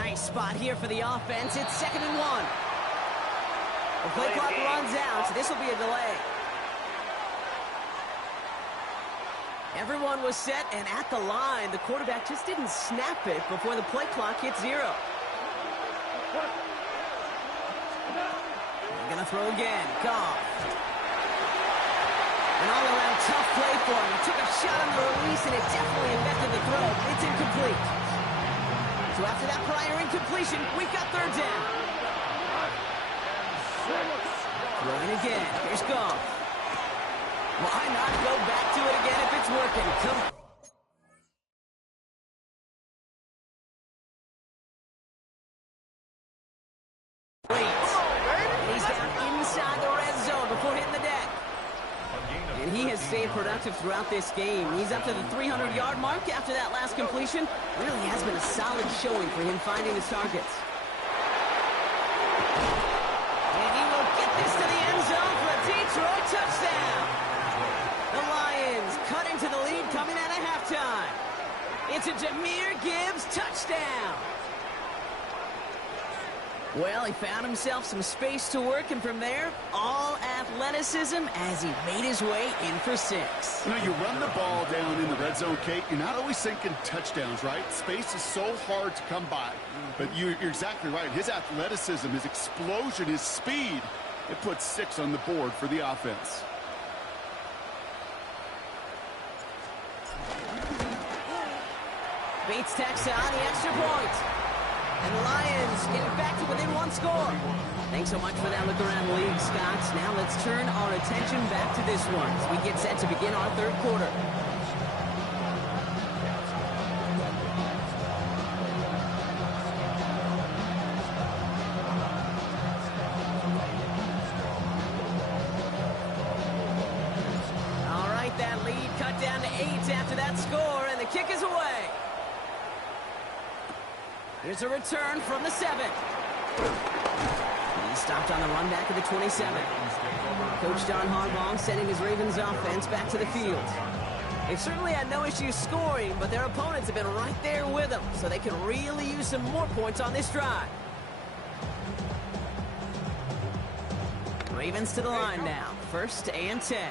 Nice spot here for the offense. It's 2nd and 1. The play clock runs out, so this will be a delay. Everyone was set and at the line. The quarterback just didn't snap it before the play clock hit 0. They're going to throw again. Goff. An all-around tough play for him. He took a shot on the release, and it definitely affected the throw. It's incomplete. So after that prior incompletion, we've got 3rd down. Throwing again. Here's Goff. Why not go back to it again if it's working? Come on. He's down inside the red zone before hitting the deck. And he has stayed productive throughout this game. He's up to the 300-yard mark after that last completion. Really has been a solid showing for him finding his targets. And he will get this to the end zone for a Detroit touchdown. The Lions cut into the lead coming out of halftime. It's a Jahmyr Gibbs touchdown. Well, he found himself some space to work, and from there, all athleticism as he made his way in for 6. You know, you run the ball down in the red zone, Kate, you're not always thinking touchdowns, right? Space is so hard to come by. But you're exactly right. His athleticism, his explosion, his speed, it puts 6 on the board for the offense. Bates tacks on the extra point. And the Lions getting back to within 1 score. Thanks so much for that look around the league, Scott. Now let's turn our attention back to this one as we get set to begin our 3rd quarter. All right, that lead cut down to 8 after that score, and the kick is away. Here's a return from the 7. He stopped on the run back of the 27. Coach John Harbaugh sending his Ravens offense back to the field. They've certainly had no issues scoring, but their opponents have been right there with them, so they can really use some more points on this drive. Ravens to the line now. 1st and 10.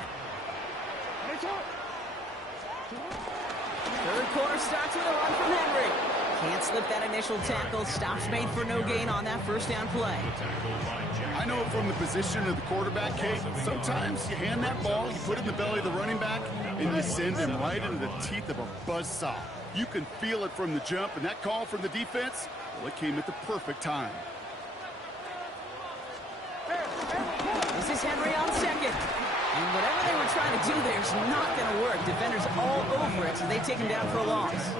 3rd quarter starts with a run from Henry. Can't slip that initial tackle. Stops made for no gain on that 1st down play. I know from the position of the quarterback, Kate, sometimes you hand that ball, you put it in the belly of the running back, and you send him right into the teeth of a buzzsaw. You can feel it from the jump, and that call from the defense, well, it came at the perfect time. This is Henry on 2nd. And whatever they were trying to do there is not going to work. Defenders all over it, so they take him down for a loss.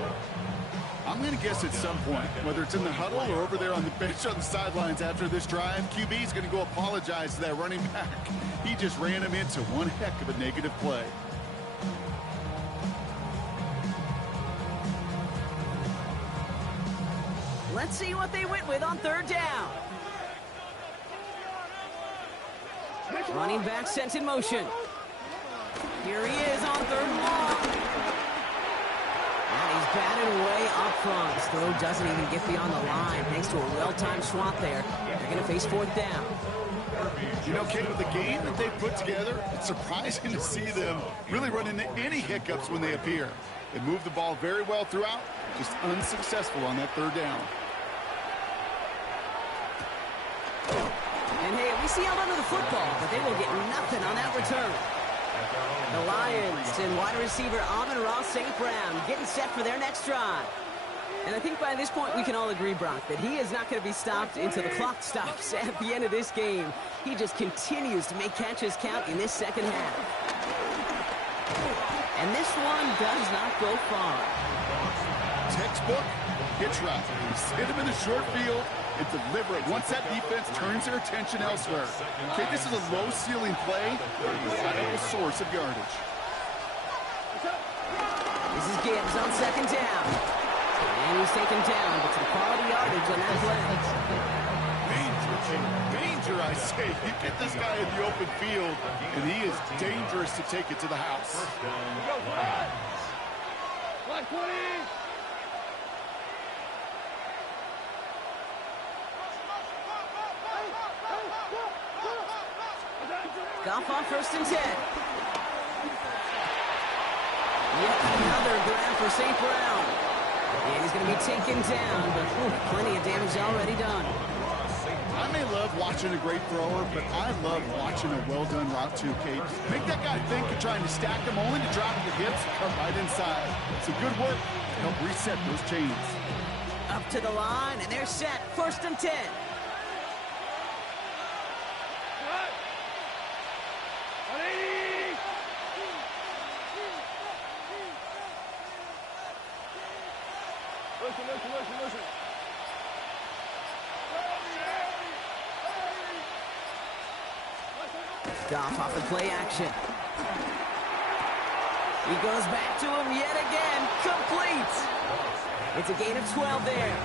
I'm going to guess at some point, whether it's in the huddle or over there on the bench on the sidelines after this drive, QB is going to go apologize to that running back. He just ran him into one heck of a negative play. Let's see what they went with on 3rd down. Running back sent in motion. Here he is on 3rd and long. And he's batted away up front. His throw doesn't even get beyond the line thanks to a well-timed swap there. They're going to face 4th down. You know, Kate, with the game that they put together, it's surprising to see them really run into any hiccups when they appear. They moved the ball very well throughout, just unsuccessful on that 3rd down. And hey, we see out under the football, but they will get nothing on that return. The Lions and wide receiver Amon-Ra St. Brown getting set for their next drive. And I think by this point we can all agree, Brock, that he is not going to be stopped until the clock stops at the end of this game. He just continues to make catches count in this 2nd half. And this one does not go far. Textbook hitch route. Hit him in the short field and deliver it once that defense turns their attention elsewhere. Okay, this is a low-ceiling play, but a reliable source of yardage. This is Gibbs on 2nd down. And he's taken down, but some quality yardage on that play. Danger, I say. You get this guy in the open field, and he is dangerous to take it to the house. Goff on 1st and 10. Yet another grab for St. Brown. And he's going to be taken down, but plenty of damage already done. I may love watching a great thrower, but I love watching a well-done route too, Kate. Make that guy think you're trying to stack him, only to drop the hips, cut right inside. Some good work to help reset those chains. Up to the line, and they're set. 1st and 10. Listen. Goff off the play action. He goes back to him yet again. Complete. It's a gain of 12 there.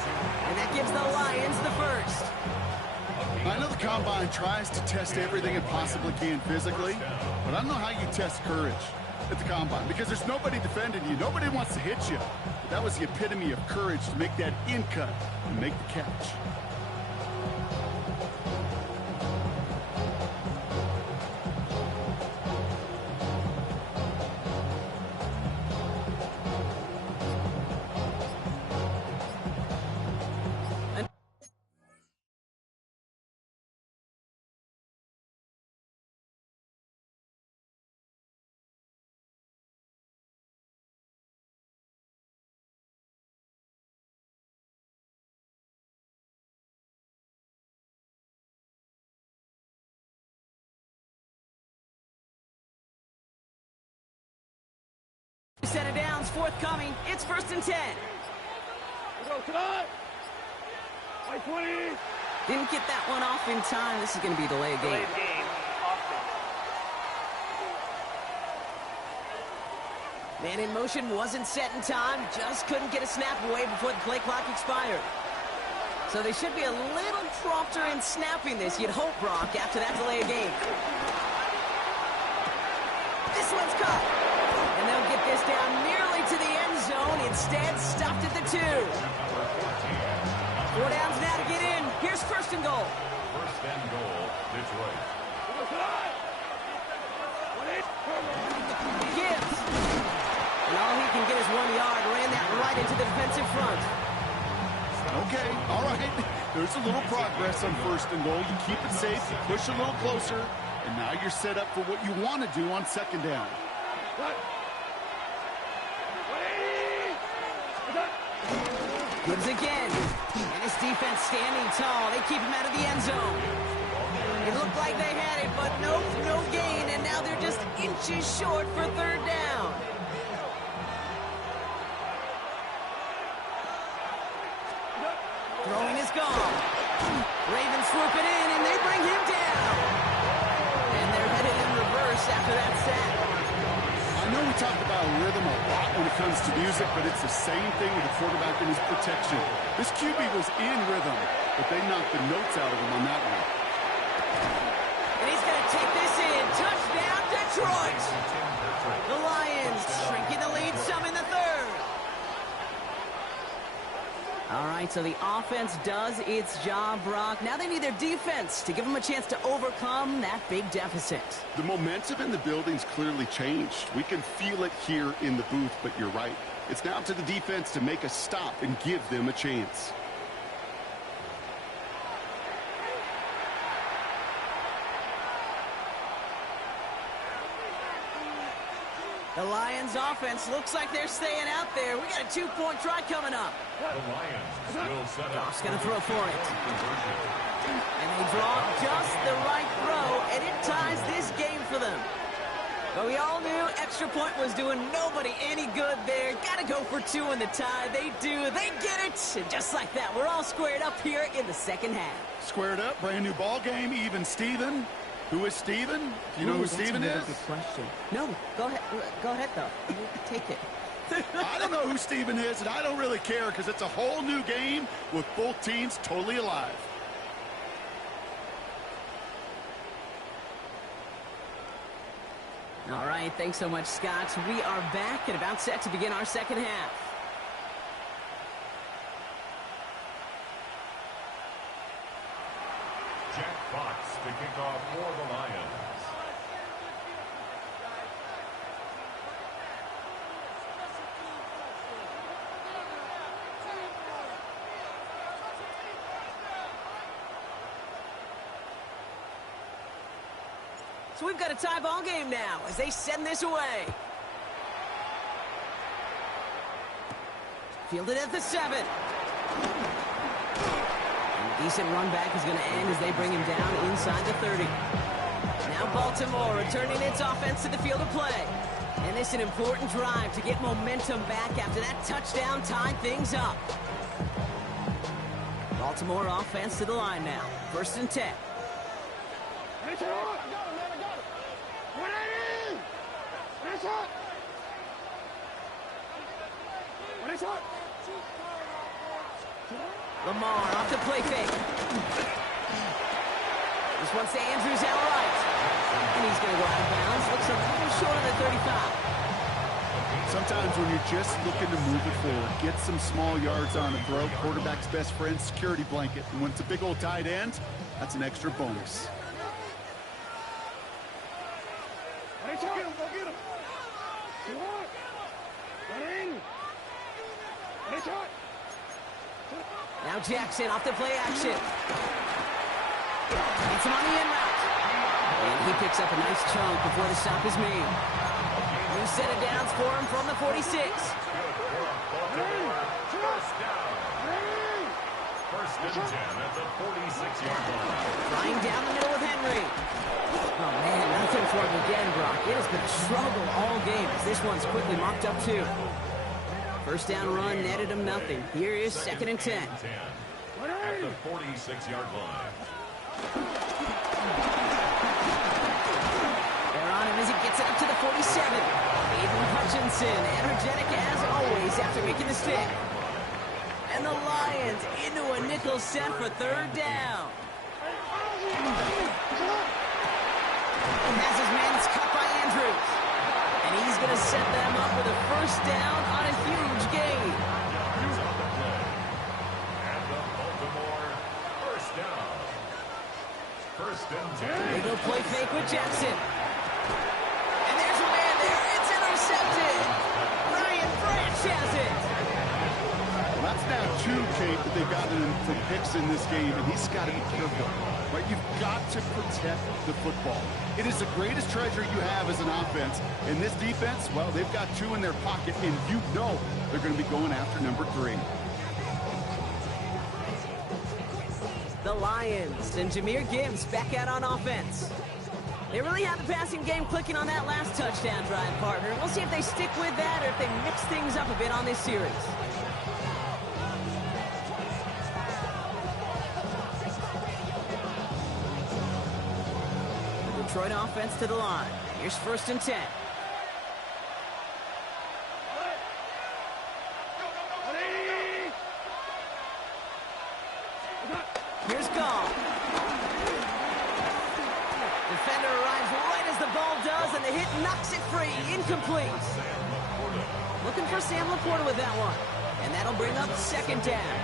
And that gives the Lions the first. I know the Combine tries to test everything it possibly can physically, but I don't know how you test courage at the Combine, because there's nobody defending you. Nobody wants to hit you. But that was the epitome of courage to make that in cut and make the catch. Set of downs forthcoming. It's 1st and 10. Go tonight. 20. Didn't get that one off in time. This is going to be a delayed game. Man in motion wasn't set in time. Just couldn't get a snap away before the play clock expired. So they should be a little prompter in snapping this, you'd hope, Brock, after that delayed game. This one's caught. And they'll get this down nearly to the end zone. Instead, stopped at the 2. 4 downs now to get in. Here's 1st and goal. 1st and goal, Detroit. Gibbs. And all he can get is 1 yard. Ran that right into the defensive front. Okay, all right. There's a little progress on 1st and goal. You keep it safe, you push a little closer, and now you're set up for what you want to do on 2nd down. Gibbs again. And his defense standing tall. They keep him out of the end zone. It looked like they had it, but no gain. And now they're just inches short for 3rd down. Throwing is gone. Ravens swoop it in, and they bring him down. And they're headed in reverse after that sack. I know we talk about rhythm a lot when it comes to music, but it's the same thing with the quarterback and his protection. This QB was in rhythm, but they knocked the notes out of him on that one. And he's going to take this in. Touchdown, Detroit. The Lions shrinking the lead some in the 3rd. All right, so the offense does its job, Brock. Now they need their defense to give them a chance to overcome that big deficit. The momentum in the building's clearly changed. We can feel it here in the booth, but you're right. It's now to the defense to make a stop and give them a chance. The Lions offense looks like they're staying out there. We got a 2-point try coming up. The Lions will set up. Goff's going to throw for it. And they draw just the right throw, and it ties this game for them. But we all knew extra point was doing nobody any good there. Got to go for 2 in the tie. They do. They get it. And just like that, we're all squared up here in the 2nd half. Squared up, brand new ball game, even Steven. Who is Steven? Do you know who Steven is? That's a good question. No, go ahead. Go ahead, though. Take it. I don't know who Steven is, and I don't really care because it's a whole new game with both teams totally alive. All right, thanks so much, Scott. We are back and about set to begin our 2nd half. Jack Fox to kick off for the Lions. So we've got a tie ball game now as they send this away. Fielded at the 7. And a decent run back is going to end as they bring him down inside the 30. Now Baltimore returning its offense to the field of play. And this is an important drive to get momentum back after that touchdown tied things up. Baltimore offense to the line now. 1st and 10. I got him, man. I got him. 180! Nice hot! Nice hot! Lamar off the play fake. This one's to Andrews out right. And he's going to go out of bounds. Looks a little short of the 35. Sometimes when you're just looking to move it forward, get some small yards on a throw, quarterback's best friend, security blanket. And when it's a big old tight end, that's an extra bonus. Go get him. Now Jackson off the play action. Gets him on the in route. And he picks up a nice chunk before the stop is made. New set of downs for him from the 46. First and 10 at the 46-yard line. Flying down the middle with Henry. Oh, man, nothing for him again, Brock. It has been a struggle all game as this one's quickly mocked up, too. First down run netted him nothing. Here is 2nd and 10. At the 46-yard line. They're on him as he gets it up to the 47. Aiden Hutchinson, energetic as always after making the stick. And the Lions into a nickel set for 3rd down. He has his man cut by Andrews. And he's going to set them up with a 1st down on a huge gain. And the Baltimore 1st down. 1st and 10. They go play fake with Jackson. And there's a man there. It's intercepted. Brian Branch has it. Well, that's now 2, Kate, that they've gotten for picks in this game, and he's got to be careful. Right? You've got to protect the football. It is the greatest treasure you have as an offense. And this defense, well, they've got 2 in their pocket, and you know they're going to be going after number 3. The Lions and Jahmyr Gibbs back out on offense. They really have the passing game clicking on that last touchdown drive, partner. We'll see if they stick with that or if they mix things up a bit on this series. The Detroit offense to the line. Here's 1st and 10. Here's Gall. Defender arrives right as the ball does, and the hit knocks it free. Incomplete. Looking for Sam Laporta with that one. And that'll bring up 2nd down.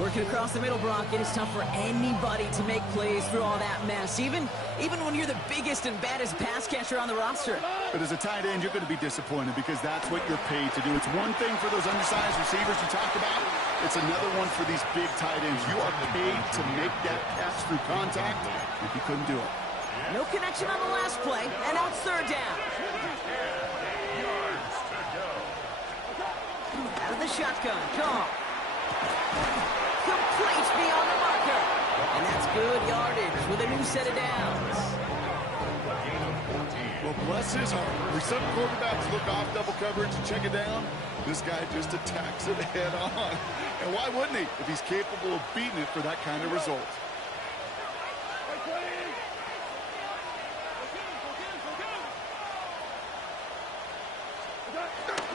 Working across the middle, Brock, it is tough for anybody to make plays through all that mess, even when you're the biggest and baddest pass catcher on the roster. But as a tight end, you're going to be disappointed because that's what you're paid to do. It's one thing for those undersized receivers you talked about. It's another one for these big tight ends. You are paid to make that catch through contact. If you couldn't do it. No connection on the last play, and now it's 3rd down. Out of the shotgun, Gall. Complete beyond the marker. And that's good yardage with a new set of downs. Well, bless his heart. For some quarterbacks look off double coverage and check it down. This guy just attacks it head on. And why wouldn't he if he's capable of beating it for that kind of result?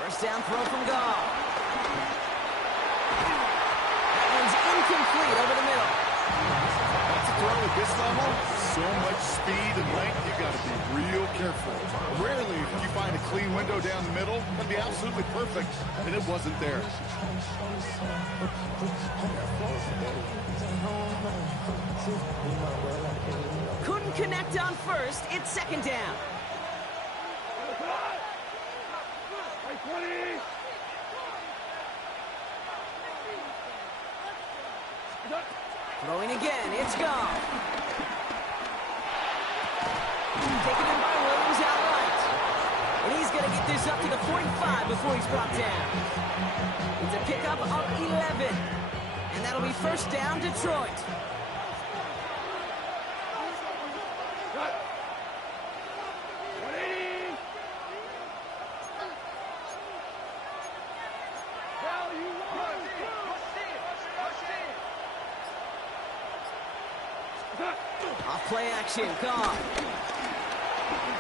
First down throw from Gall. That one's incomplete over the middle. That's a throw at this level. So much speed and length, you got to be real careful. Rarely if you find a clean window down the middle, that'd be absolutely perfect, and it wasn't there. Couldn't connect on first. It's 2nd down. Throwing again. It's gone. Taken in by Williams outright. And he's going to get this up to the 45 before he's brought down. It's a pickup of 11. And that'll be first down, Detroit. Off play action, Goff.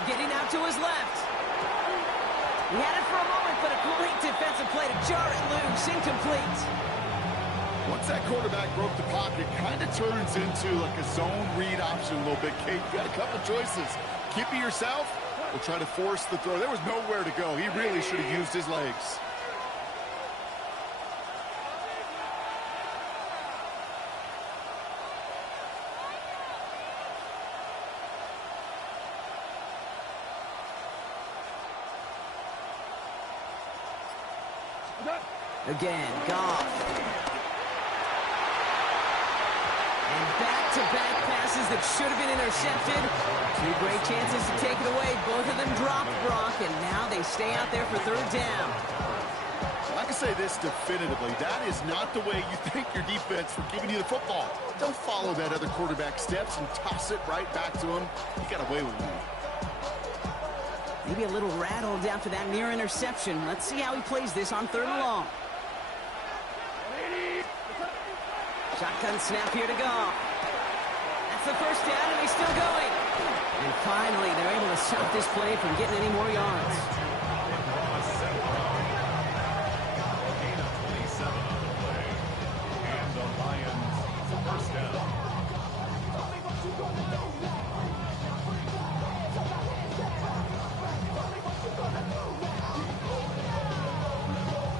Getting out to his left. He had it for a moment, but a great defensive play to jar it loose. Incomplete. Once that quarterback broke the pocket, kind of turns into like a zone read option a little bit, Kate. You got a couple choices. Keep it yourself or try to force the throw. There was nowhere to go. He really should have used his legs. Again, Goff. And back-to-back passes that should have been intercepted. Two great chances to take it away. Both of them dropped, Brock, and now they stay out there for third down. I can say this definitively. That is not the way you thank your defense for giving you the football. Don't follow that other quarterback steps and toss it right back to him. You got away with it. Maybe a little rattled after that near interception. Let's see how he plays this on third and long. Shotgun snap here to go. That's the first down, and he's still going. And finally, they're able to stop this play from getting any more yards. Gain of 27 on the play. And the Lions first down.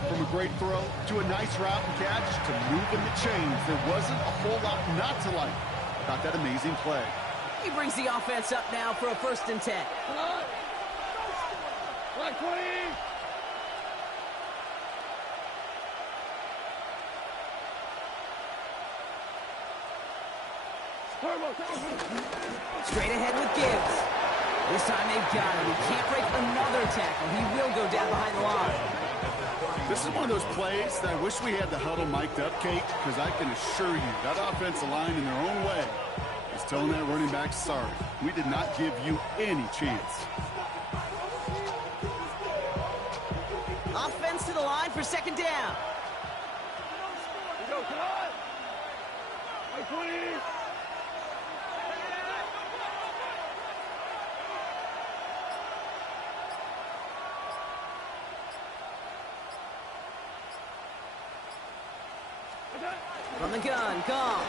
From a great throw to a nice route and catch to moving the chains. There wasn't a whole lot not to like about that amazing play. He brings the offense up now for a 1st and 10. Straight ahead with Gibbs. This time they've got him. He can't break another tackle. He will go down behind the line. This is one of those plays that I wish we had the huddle mic'd up, Kate, because I can assure you that offensive line in their own way is telling that running back, sorry, we did not give you any chance. Offense to the line for 2nd down. From the gun, Goff.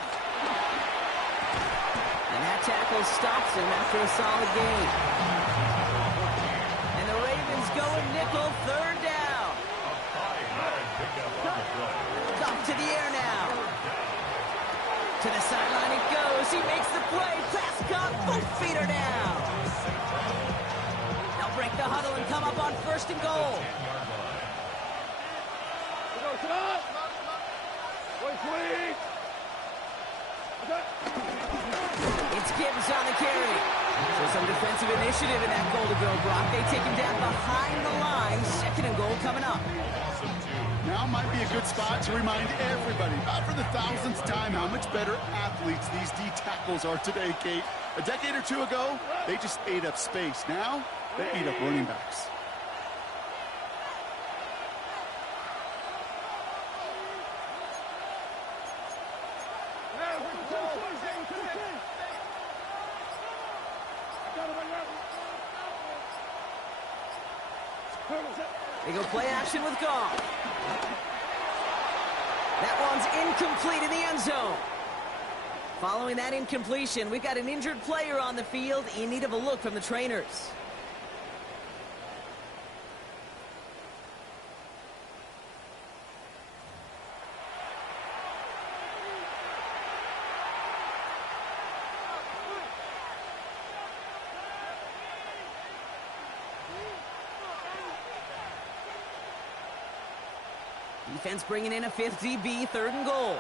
And that tackle stops him after a solid gain. And the Ravens go in nickel, 3rd down. Goff to the air now. To the sideline it goes. He makes the play. Prescott, both feet are down. They'll break the huddle and come up on 1st and goal. It's Gibbs on the carry. So some defensive initiative in that goal to go, Brock. They take him down behind the line. 2nd and goal coming up. Now might be a good spot to remind everybody, not for the 1000th time, how much better athletes these D tackles are today, Kate. A decade or two ago, they just ate up space. Now, they eat up running backs. They go play action with Goff. That one's incomplete in the end zone. Following that incompletion, we've got an injured player on the field in need of a look from the trainers. Defense bringing in a 5th DB, 3rd and goal.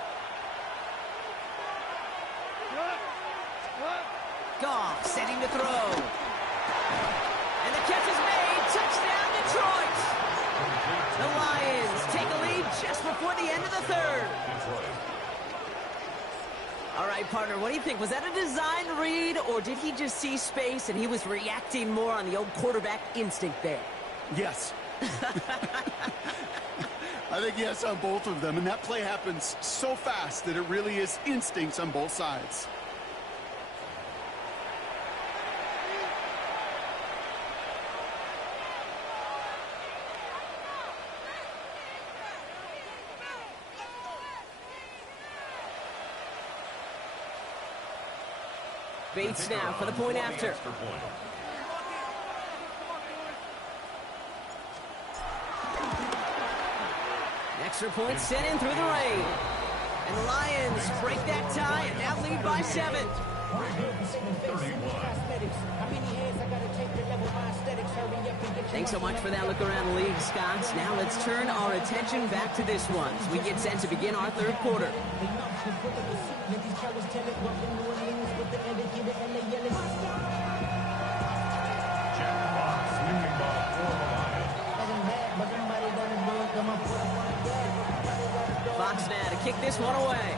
Goff setting to throw. The Lions take a lead just before the end of the third. All right, partner, what do you think? Was that a design read, or did he just see space and he was reacting more on the old quarterback instinct there? Yes. I think yes on both of them, and that play happens so fast that it really is instincts on both sides. Bates now for the point after. Extra point sent in through the rain. And the Lions break that tie and now lead by 7. Thanks so much for that look around the league, Scott. Now let's turn our attention back to this one as we get set to begin our third quarter. Fox now to kick this one away.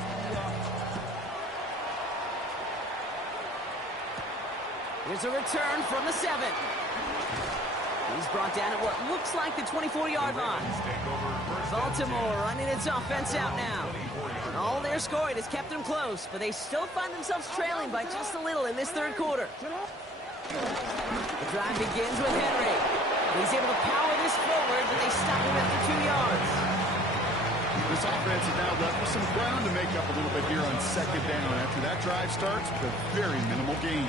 Here's a return from the 7. He's brought down at what looks like the 24-yard line. Baltimore running its offense out now. And all their scoring has kept them close, but they still find themselves trailing by just a little in this third quarter. The drive begins with Henry. He's able to power this forward, but they stop him after 2 yards. This offense is now left with some ground to make up a little bit here on second down after that drive starts with a very minimal gain.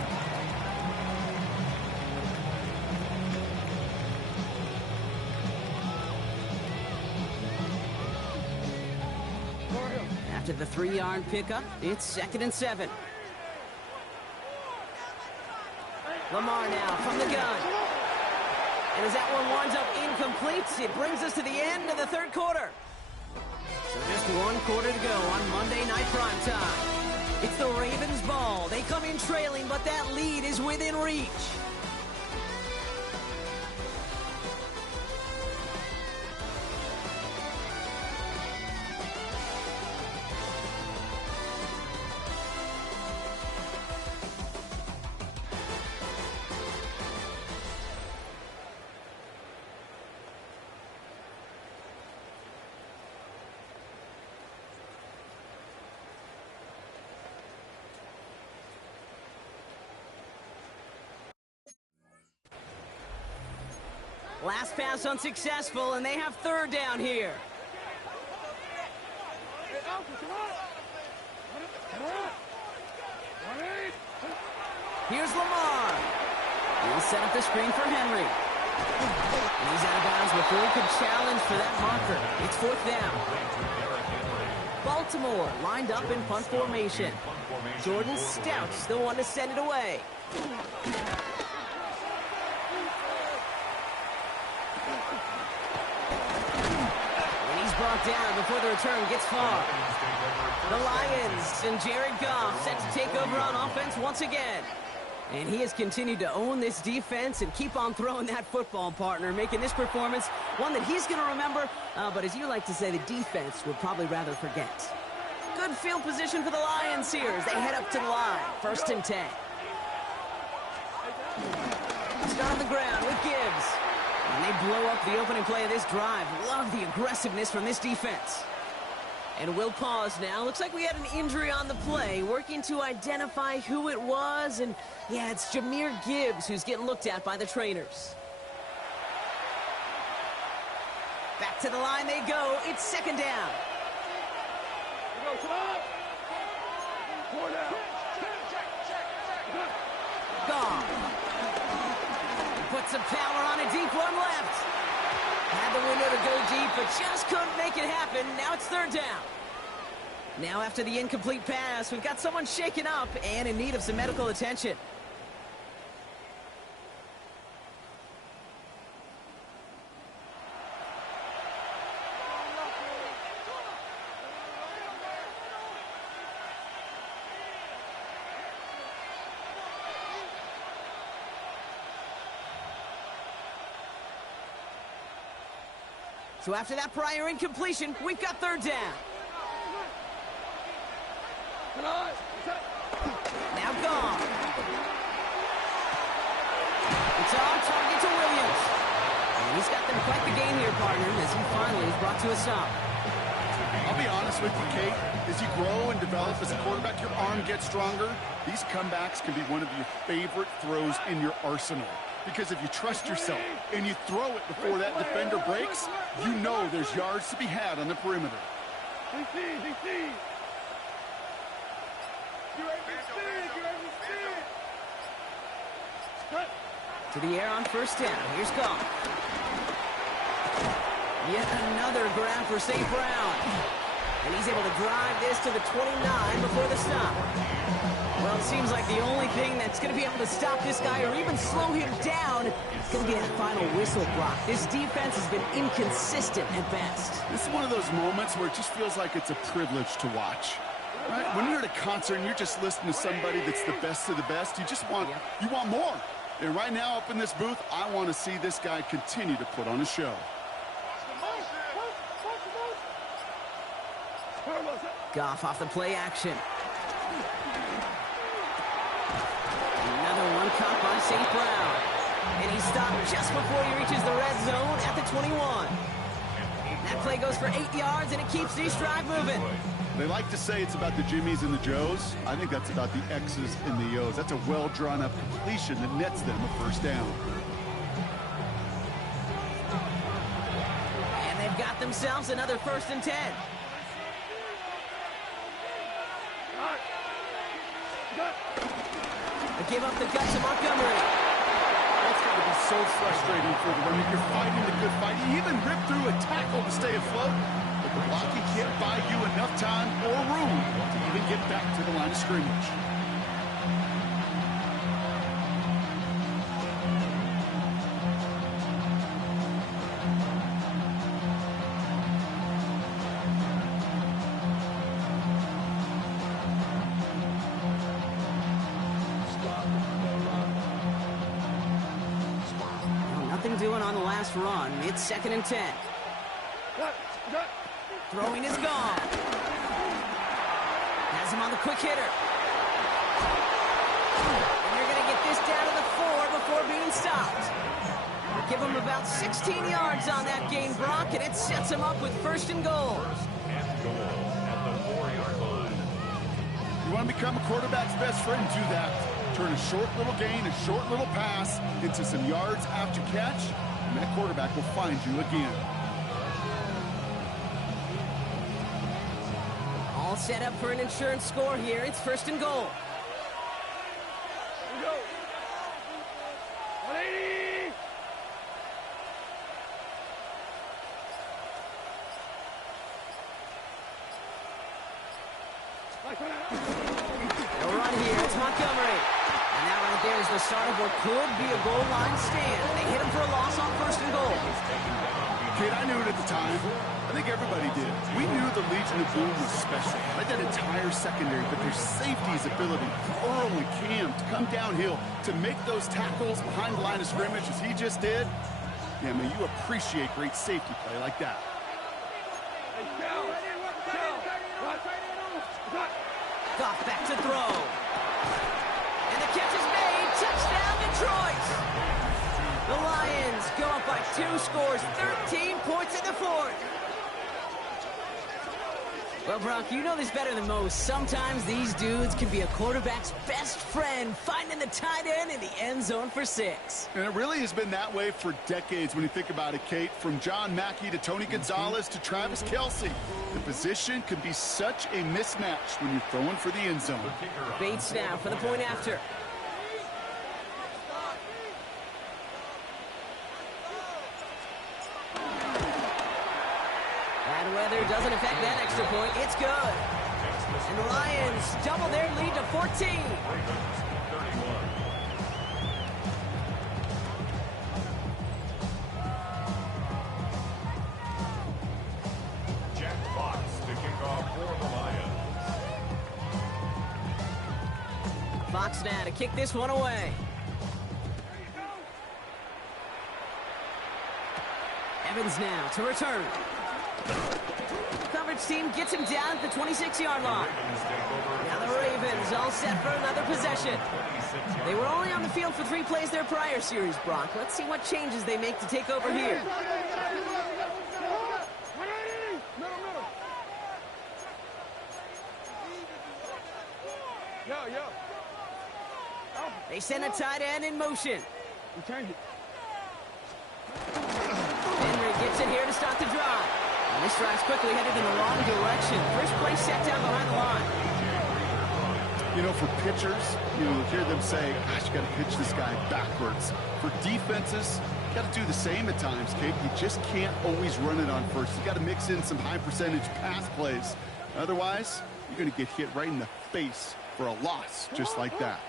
After the 3-yard pickup, it's 2nd and 7. Lamar now from the gun. And as that one winds up incomplete, it brings us to the end of the third quarter. So just 1 quarter to go on Monday Night Primetime. It's the Ravens' ball. They come in trailing, but that lead is within reach. Last pass unsuccessful, and they have 3rd down here. Here's Lamar. He'll set up the screen for Henry. He's out of bounds before he could challenge for that marker. It's 4th down. Baltimore lined up in punt formation. Jordan Stout's the one to send it away. Brought down before the return gets far. The Lions and Jared Goff set to take over on offense once again. And he has continued to own this defense and keep on throwing that football, partner, making this performance one that he's going to remember, but as you like to say, the defense would probably rather forget. Good field position for the Lions here as they head up to the line. 1st and 10. Start on the ground with Gibbs. And they blow up the opening play of this drive. Love the aggressiveness from this defense. And we'll pause now. Looks like we had an injury on the play. Working to identify who it was. And yeah, it's Jahmyr Gibbs who's getting looked at by the trainers. Back to the line they go. It's 2nd down. Goff. Put some power on a deep one left. Had the window to go deep, but just couldn't make it happen. Now it's 3rd down. Now after the incomplete pass, we've got someone shaken up and in need of some medical attention. So after that prior incompletion, we've got third down. Now gone. It's on target to Williams. And he's got them quite the game here, partner, as he finally is brought to a stop. I'll be honest with you, Kate. As you grow and develop as a quarterback, your arm gets stronger. These comebacks can be one of your favorite throws in your arsenal. Because if you trust yourself and you throw it before that defender breaks, you know there's yards to be had on the perimeter. To the air on first down. Here's Goff. Yet another grab for St. Brown. And he's able to drive this to the 29 before the stop. Well, it seems like the only thing that's going to be able to stop this guy or even slow him down is going to be that final whistle block. This defense has been inconsistent at best. This is one of those moments where it just feels like it's a privilege to watch. Right? When you're at a concert and you're just listening to somebody that's the best of the best, you just want, you want more. And right now up in this booth, I want to see this guy continue to put on a show. Goff off the play action. Another one caught by St. Brown. And he stopped just before he reaches the red zone at the 21. That play goes for 8 yards, and it keeps these drive moving. They like to say it's about the Jimmies and the Joes. I think that's about the X's and the O's. That's a well-drawn-up completion that nets them a first down. And they've got themselves another 1st and 10. They give up the gut to Montgomery. That's got to be so frustrating for the runner. You're fighting the good fight. You even rip through a tackle to stay afloat. But the blocking can't buy you enough time or room to even get back to the line of scrimmage. Doing on the last run. It's 2nd and 10. Throwing is gone. Has him on the quick hitter. And they're going to get this down to the 4 before being stopped. Give him about 16 yards on that gain, Brock, and it sets him up with 1st and goal. You want to become a quarterback's best friend? Do that. Turn a short little gain, a short little pass into some yards after catch, and that quarterback will find you again. All set up for an insurance score here. It's 1st and goal. Here we go. 180. They'll run here. It's Montgomery. And that right there is the start of what could be a goal line stand. They hit him for a loss on 1st and goal. Kid, I knew it at the time. I think everybody did. We knew the Legion of Boom was special. Like that entire secondary, but their safety's ability, Earl and Cam, to come downhill, to make those tackles behind the line of scrimmage as he just did. Yeah, man, you appreciate great safety play like that. Goff back to throw. And the catch is made. Touchdown, Detroit. The Lions go up by 2 scores, 13 points in the 4th. Well, Brock, you know this better than most. Sometimes these dudes can be a quarterback's best friend, finding the tight end in the end zone for 6. And it really has been that way for decades when you think about it, Kate. From John Mackey to Tony Gonzalez to Travis Kelce. The position can be such a mismatch when you're throwing for the end zone. Bates now for the point after. Bad weather doesn't affect that extra point. It's good. And the Lions double their lead to 14. Jack Fox to kick off for the Lions. Fox now to kick this one away. Ravens now to return. Coverage team gets him down at the 26-yard line. Now the Ravens all set for another possession. They were only on the field for 3 plays their prior series, Brock. Let's see what changes they make to take over here. They send a tight end in motion. Henry gets it here to start the drive. And this drive's quickly headed in the wrong direction. First play set down behind the line. You know, for pitchers, you'll hear them say, gosh, you got to pitch this guy backwards. For defenses, you got to do the same at times, Kate. You just can't always run it on first. You got to mix in some high-percentage pass plays. Otherwise, you're going to get hit right in the face for a loss just like that.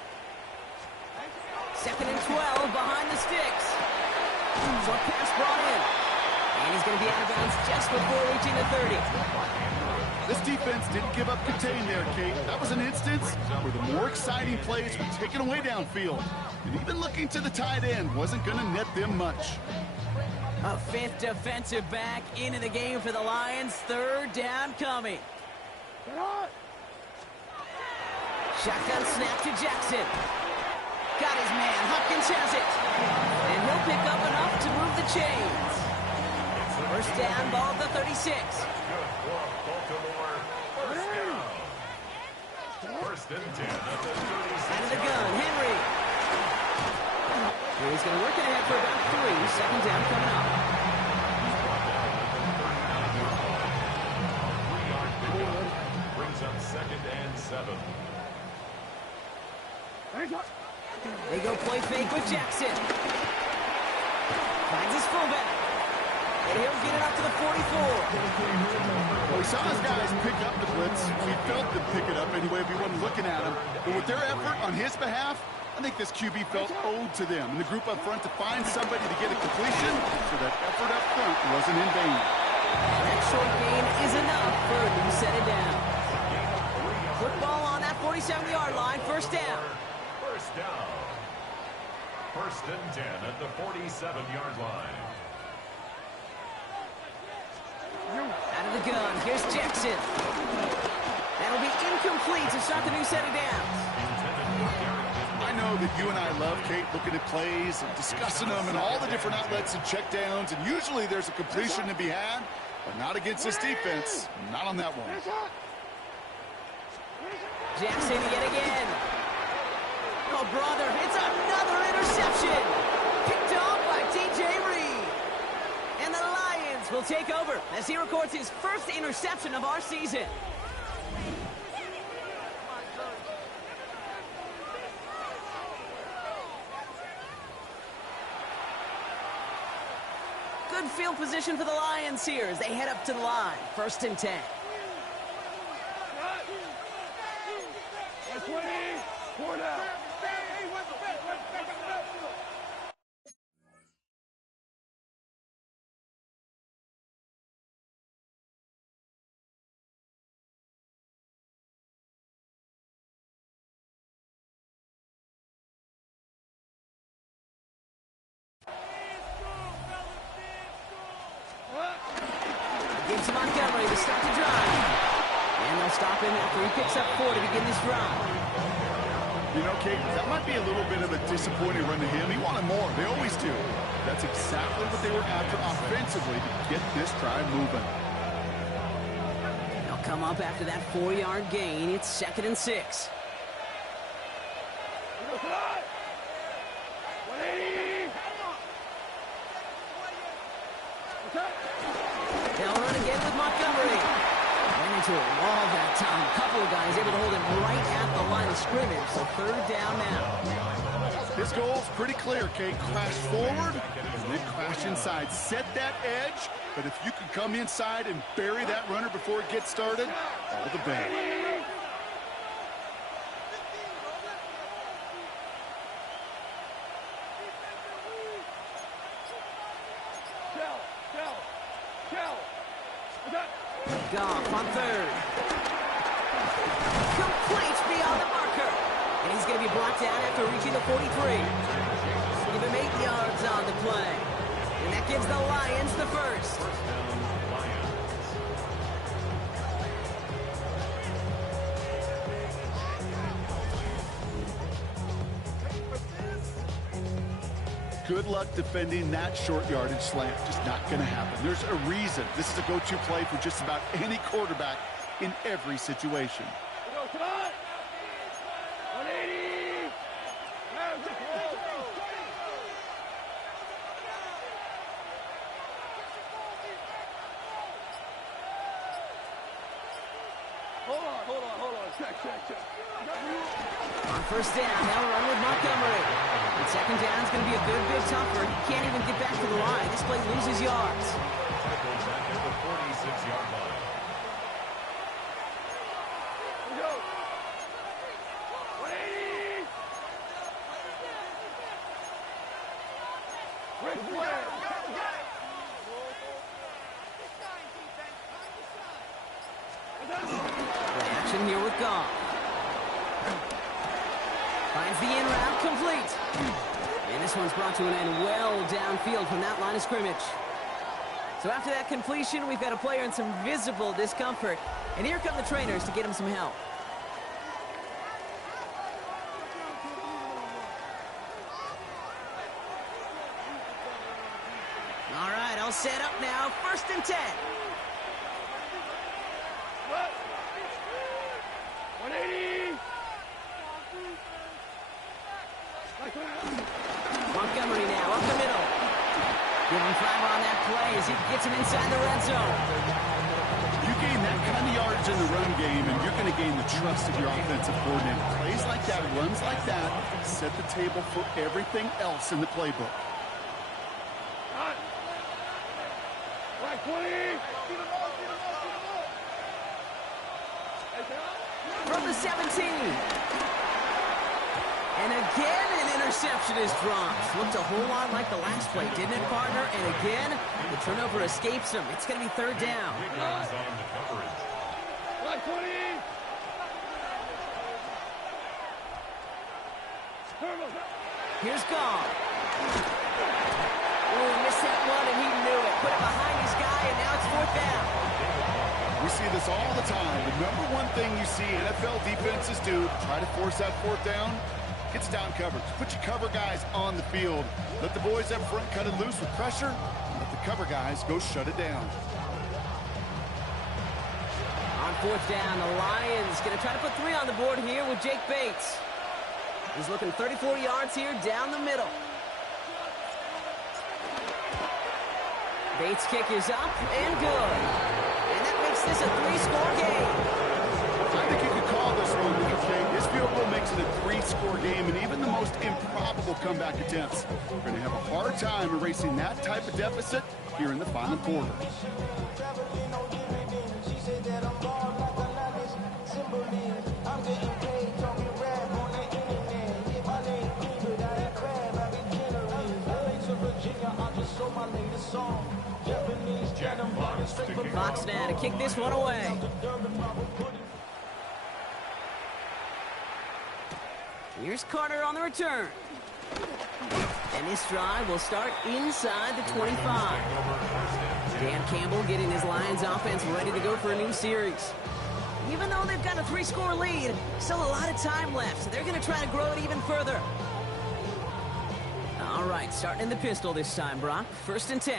2nd and 12 behind the sticks. Short pass brought in. And he's going to be out of bounds just before reaching the 30. This defense didn't give up contain there, Kate. That was an instance where the more exciting plays were taken away downfield. And even looking to the tight end wasn't going to net them much. A 5th defensive back into the game for the Lions. 3rd down coming. Shotgun snap to Jackson. Got his man. Hopkins has it. And he'll pick up enough to move the chains. First down, ball at the 36. First and 10 at the 36. Out of the gun, Henry. And he's going to work it ahead for about 3. 2nd down coming up. Brings up 2nd and 7. They go play fake with Jackson. Finds his fullback. And he'll get it up to the 44. Well, we saw his guys pick up the blitz. We felt them pick it up anyway if we wasn't looking at him. But with their effort on his behalf, I think this QB felt owed to them. And the group up front to find somebody to get a completion so that effort up front wasn't in vain. And that short gain is enough for a new set it down. Football on that 47-yard line. First down. First down. First and 10 at the 47-yard line. Out of the gun. Here's Jackson. That'll be incomplete to start the new set of downs. I know that you and I love, Kate, looking at plays and discussing them and all the different outlets and checkdowns, and usually there's a completion to be had, but not against this defense. Not on that one. Jackson yet again. Oh, brother, it's another interception. Picked off by DJ Reed. And the Lions will take over as he records his first interception of our season. Good field position for the Lions here as they head up to the line. 1st and 10. Gives Montgomery to start the drive. And they'll stop him after he picks up 4 to begin this drive. You know, Kate, that might be a little bit of a disappointing run to him. He wanted more. They always do. That's exactly what they were after offensively to get this drive moving. They'll come up after that 4-yard gain. It's 2nd and 6. They'll run again with Montgomery. Ran into a wall that time. A couple of guys able to hold him right at the line of scrimmage. So 3rd down now. His goal's pretty clear, Kate. Crash forward and then crash inside. Set that edge, but if you can come inside and bury that runner before it gets started, all the better. Goff on 3rd. Complete beyond the marker. And he's going to be brought down after reaching the 43. Give him 8 yards on the play. And that gives the Lions the first. First down, Lions. Good luck defending that short yardage slant. Just not going to happen. There's a reason this is a go-to play for just about any quarterback in every situation. Come on. 180. Hold on. Check. On first down, they'll run with Montgomery. And second down is going to be a good bit tougher. He can't even get back to the line. This play loses yards. Tackled back at the 46-yard line. Go. 180. Red flag. Play action here with Goff. Finds the in route complete. And this one's brought to an end well downfield from that line of scrimmage. So after that completion, we've got a player in some visible discomfort. And here come the trainers to get him some help. All right, all set up now. First and 10. 180. Montgomery now up the middle. Give him five on that play as he gets him inside the red zone. You gain that kind of yardage in the run game, and you're going to gain the trust of your offensive coordinator. Plays like that, runs like that, set the table for everything else in the playbook. Black 20. From the 17. And again, an interception is dropped. Looked a whole lot like the last play, didn't it, partner? And again, the turnover escapes him. It's going to be third down. Wiggins on the coverage. Black 20. Here's Goff. Oh, missed that one, and he knew it. Put it behind his guy, and now it's fourth down. We see this all the time. The number one thing you see NFL defenses do, try to force that fourth down, gets down coverage. Put your cover guys on the field. Let the boys up front cut it loose with pressure. Let the cover guys go shut it down. On fourth down, the Lions going to try to put 3 on the board here with Jake Bates. He's looking 34 yards here down the middle. Bates' kick is up and good. And that makes this a 3-score game. I think you could call this one, okay? This field goal makes it a 3-score game, and even the most improbable comeback attempts are going to have a hard time erasing that type of deficit here in the final quarter. Fox now to kick this one away. Here's Carter on the return. And this drive will start inside the 25. Dan Campbell getting his Lions offense ready to go for a new series. Even though they've got a 3-score lead, still a lot of time left, so they're going to try to grow it even further. All right, starting in the pistol this time, Brock. First and 10.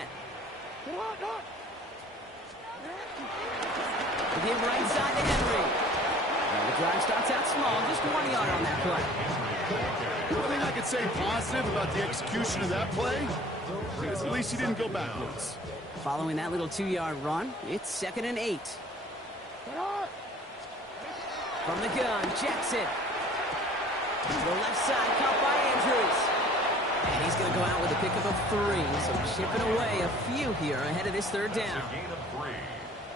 Give right side to Henry. Now the drive starts out small, just 1 yard on that play. One thing I could say positive about the execution of that play is at least he didn't go backwards. Following that little 2-yard run, it's 2nd and 8. From the gun, Jackson. To the left side, caught by Andrews. And he's going to go out with a pickup of 3, so chipping away a few here ahead of this third down. A gain of 3.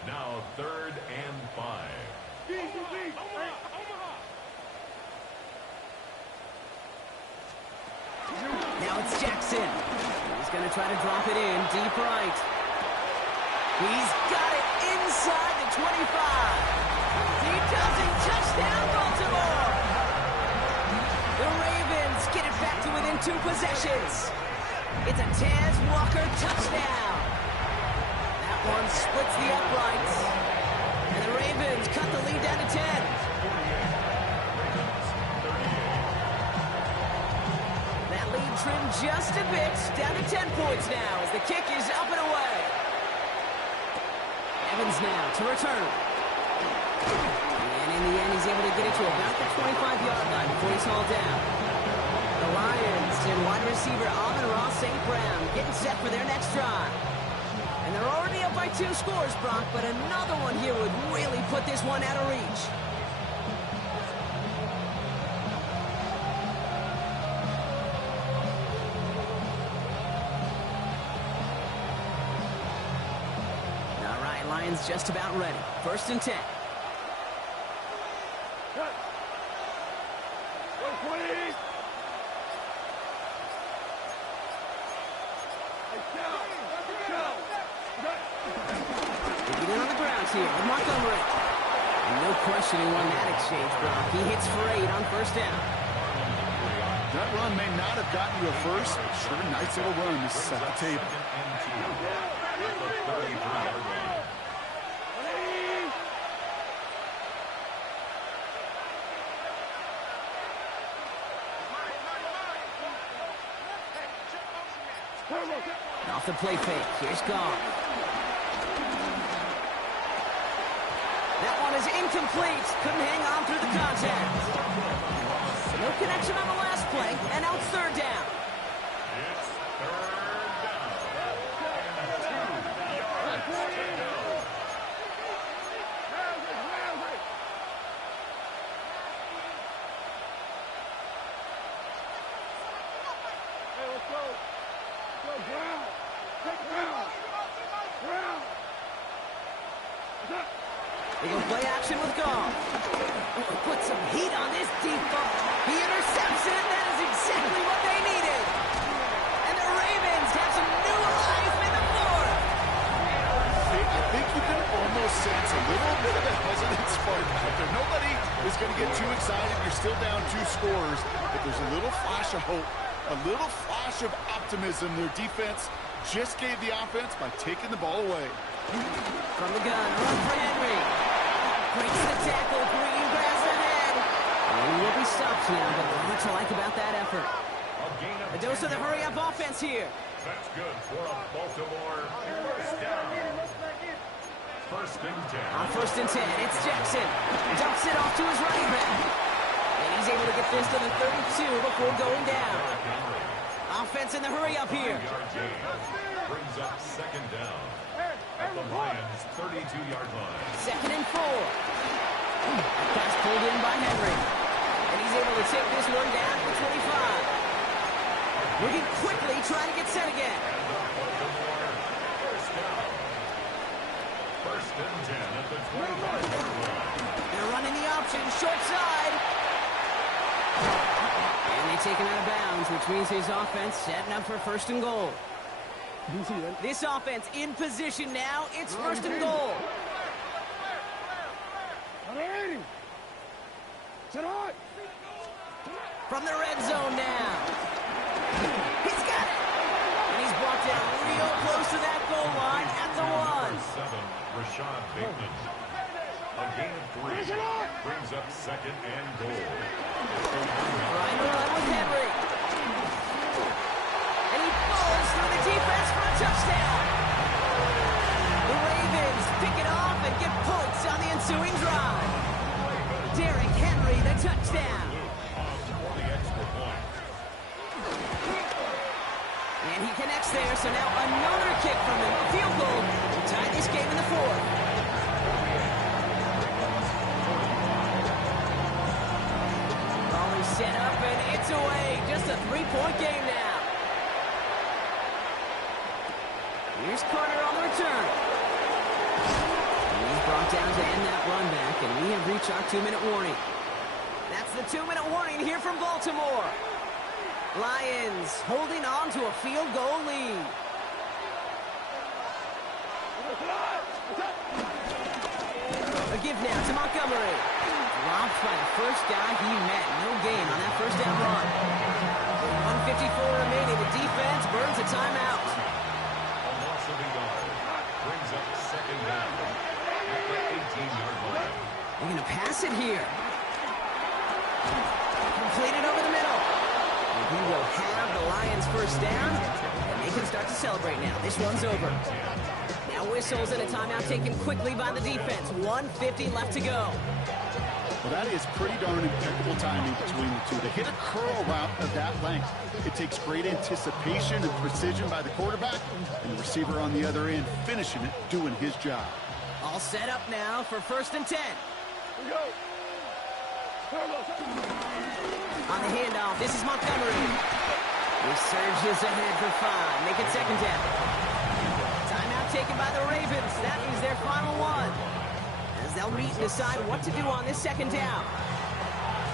Now 3rd and 5. Now it's Jackson. He's going to try to drop it in deep right. He's got it inside the 25. He does it. Touchdown, Baltimore. The Ravens get it back to within 2 possessions. It's a Tez Walker touchdown. That one splits the uprights. And the Ravens cut the lead down to 10. That lead trimmed just a bit, down to 10 points now as the kick is up and away. Evans now to return. And in the end, he's able to get it to about the 25-yard line before he's hauled down. The Lions and wide receiver Amon-Ra St. Brown getting set for their next drive. And they're already up by 2 scores, Brock, but another one here would really put this one out of reach. All right, Lions just about ready. 1st and 10. Here with Montgomery. And no question he won that exchange, Brock. He hits for 8 on 1st down. That run may not have gotten you a first. Sure, nice little run to set the table. Off the play fake. Here's Goff. That one is incomplete. Couldn't hang on through the contact. No connection on the last play, and now it's 3rd down. It's 3rd down. 2 yards. Hey, let's go. Let's go, Brown. Take Brown. Brown. What's up? They go play action with Goff. Put some heat on this deep ball. He intercepts it. That is exactly what they needed. And the Ravens have some new life in the 4th. I think you can almost sense a little bit of a hesitant spark out there. Nobody is going to get too excited. You're still down 2 scores, but there's a little flash of hope, a little flash of optimism. Their defense just gave the offense by taking the ball away. From the gun, run for Henry. Breaks the tackle, Green grabs ahead. And he will be stopped here, but not to like about that effort. A dose of the hurry-up offense here. That's good for a Baltimore 1st down. 1st and 10. On 1st and 10, it's Jackson. Dumps it off to his running back. And he's able to get this to the 32 before going down. Offense in the hurry-up here. Brings up 2nd down. At the Lions' 32-yard line. 2nd and 4. Pass pulled in by Henry. And he's able to take this one down to 25. Looking quickly, trying to get set again. First down. 1st and 10 at the 25-yard line. They're running the option, short side. And they take him out of bounds, which means his offense setting up for 1st and goal. This offense in position now. It's 1st and goal. From the red zone now. He's got it. And he's brought down real close to that goal line at the 1. 7, Rashad Bateman. A gain of 3 brings up 2nd and goal. Trying to run with Henry. And he falls through the defense for a touchdown. The Ravens pick it off and get points on the ensuing drive. Derrick Henry, the touchdown. And he connects there, so now another kick from him. Field goal to tie this game in the 4th. Ball is set up, and it's away. Just a 3-point game now. Here's Carter on the return. And he's brought down to end that run back, and we have reached our 2-minute warning. That's the 2-minute warning here from Baltimore. Lions holding on to a field goal lead. A give now to Montgomery. Dropped by the first guy he met. No gain on that first down run. With 1:54 remaining, the defense burns a timeout. A loss of a yard brings up second down at the 18-yard line. They're going to pass it here. Completed over the middle. And he will have the Lions first down, and they can start to celebrate now. This one's over. Now whistles and a timeout taken quickly by the defense. 1:50 left to go. Well, that is pretty darn impeccable timing between the two. To hit a curl route of that length, it takes great anticipation and precision by the quarterback, and the receiver on the other end finishing it, doing his job. All set up now for 1st and 10. We go. On the handoff, this is Montgomery. He surges ahead for 5. Make it 2nd down. Timeout taken by the Ravens. That is their final one, as they'll meet and decide what to do on this 2nd down.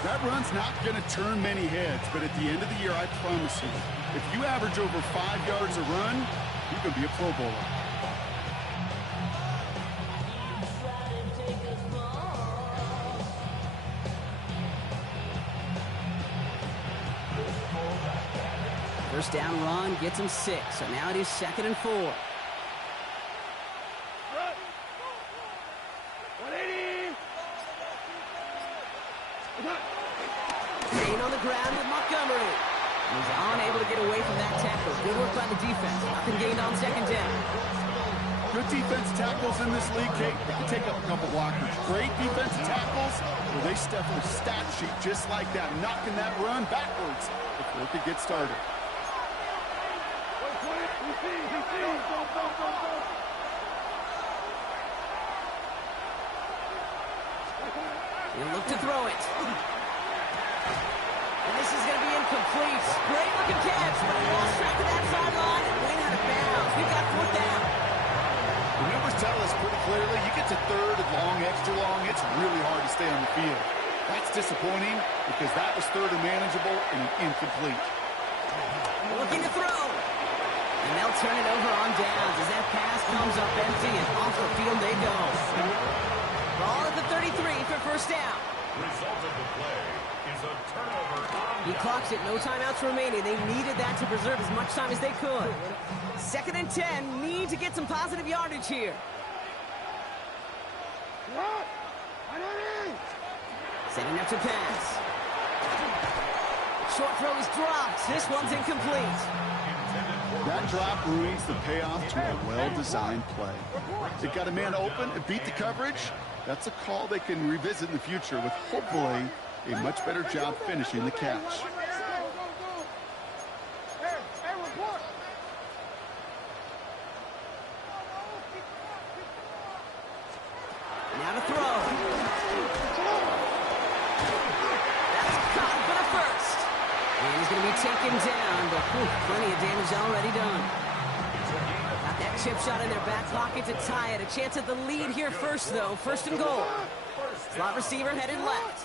That run's not going to turn many heads, but at the end of the year, I promise you, if you average over 5 yards a run, you're going to be a Pro Bowler. First down run gets him 6, so now it is 2nd and 4. 180. Gain on the ground with Montgomery. He's unable to get away from that tackle. Good work by the defense. Nothing gained on 2nd down. Good defense tackles in this league, Kate. They can take up a couple blockers. Great defensive tackles where they stuff the stat sheet just like that, knocking that run backwards before it could get started. He'll look to throw it. And this is going to be incomplete. Great looking catch, but he lost track of that sideline and went out of bounds. We've got 4th down. The numbers tell us pretty clearly, you get to 3rd and long, extra long, it's really hard to stay on the field. That's disappointing because that was 3rd and manageable and incomplete. Looking to throw. And they'll turn it over on downs as that pass comes up empty and off the field they go. Ball at the 33 for 1st down. Result of the play is a turnover on He down. clocks it, no timeouts remaining. They needed that to preserve as much time as they could. 2nd and 10, need to get some positive yardage here. Setting up to pass. Short throw is dropped. This one's incomplete. That drop ruins the payoff to a well-designed play. They got a man open and beat the coverage. That's a call they can revisit in the future with hopefully a much better job finishing the catch. Now to throw. That's caught for the 1st. And he's going to be taken down, but plenty of damage already done. Got that chip shot in their back pocket to tie it. A chance at the lead here first, though. 1st and goal. Slot receiver headed left.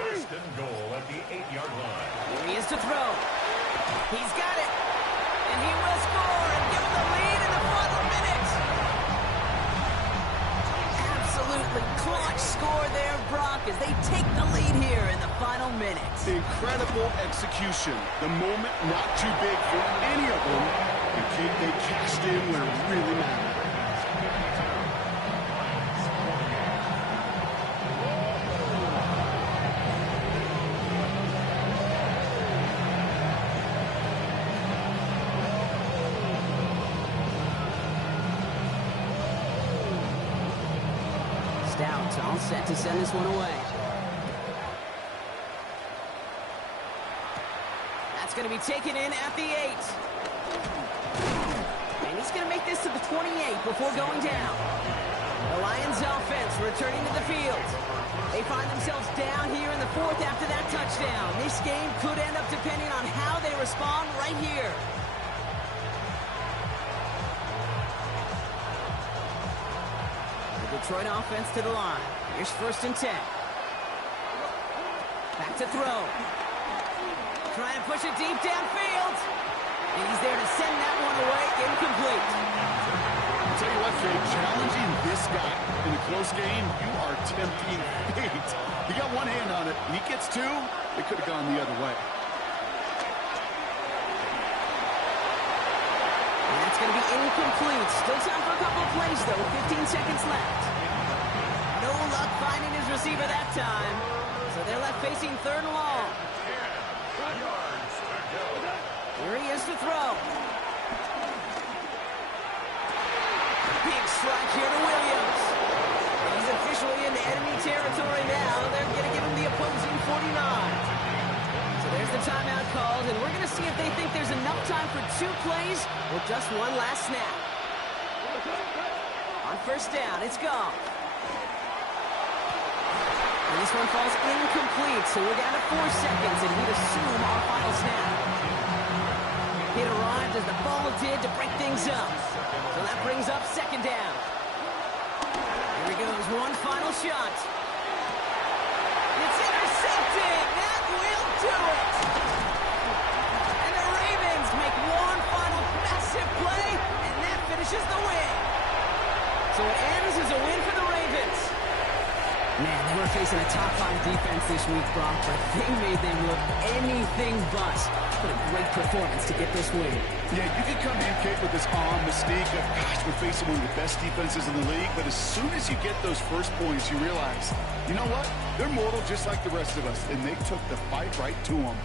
1st and goal at the 8-yard line. Here he is to throw. He's got it. And he will score and give him the lead in the final minute. Absolutely clutch score there, Brock, as they take the lead here in the final minute. Incredible execution. The moment not too big for any of them. And they cashed in where it really mattered. Stout all set to send this one away. That's going to be taken in at the 8. And he's going to make this to the 28 before going down. The Lions offense returning to the field. They find themselves down here in the 4th after that touchdown. This game could end up depending on how they respond right here. The Detroit offense to the line. Here's 1st and 10. Back to throw. Trying to push it deep downfield. And he's there to send that one away. Incomplete. Tell you what, Jay, challenging this guy in a close game, you are tempting fate. He got one hand on it. He gets two. It could have gone the other way. And that's going to be incomplete. Still time for a couple of plays, though. 15 seconds left. No luck finding his receiver that time. So they're left facing third and long. Here he is to throw. Big strike here to Williams. He's officially into enemy territory now. They're going to give him the opposing 49. So there's the timeout called, and we're going to see if they think there's enough time for 2 plays or just one last snap. On first down, it's gone. And this one falls incomplete, so we're down to 4 seconds, and we'd assume our final snap. It arrived as the ball did to break things up. So that brings up second down. Here he goes, one final shot. It's intercepted. That will do it. And the Ravens make one final massive play, and that finishes the win. So it ends as a win for the Ravens. Man, they were facing a top-5 defense this week, Brock, but they made them look anything but. What a great performance to get this win. Yeah, you can come in, Kate, with this mystique of, gosh, we're facing one of the best defenses in the league, but as soon as you get those first points, you realize, you know what? They're mortal just like the rest of us, and they took the fight right to them.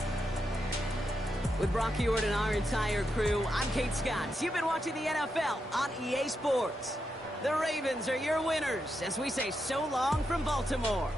With Brock Ewart and our entire crew, I'm Kate Scott. You've been watching the NFL on EA Sports. The Ravens are your winners as we say so long from Baltimore.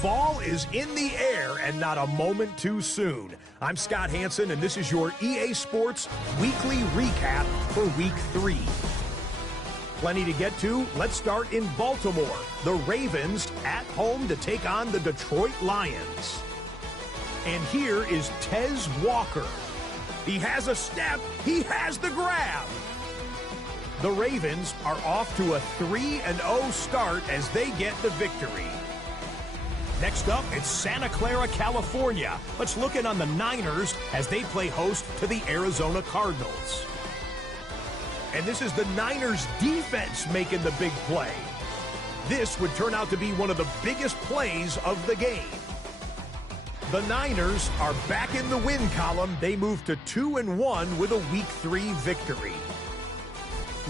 Fall is in the air and not a moment too soon. I'm Scott Hansen, and this is your EA Sports Weekly Recap for Week 3. Plenty to get to. Let's start in Baltimore. The Ravens at home to take on the Detroit Lions. And here is Tez Walker. He has a step. He has the grab. The Ravens are off to a 3-0 start as they get the victory. Next up, it's Santa Clara, California. Let's look in on the Niners as they play host to the Arizona Cardinals. And this is the Niners defense making the big play. This would turn out to be one of the biggest plays of the game. The Niners are back in the win column. They move to 2-1 with a Week 3 victory.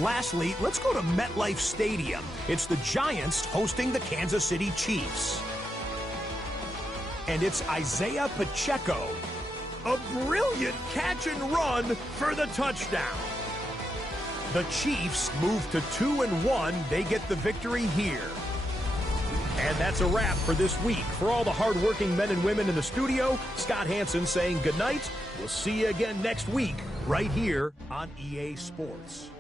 Lastly, let's go to MetLife Stadium. It's the Giants hosting the Kansas City Chiefs. And it's Isaiah Pacheco. A brilliant catch and run for the touchdown. The Chiefs move to 2-1. They get the victory here. And that's a wrap for this week. For all the hardworking men and women in the studio, Scott Hansen saying goodnight. We'll see you again next week right here on EA Sports.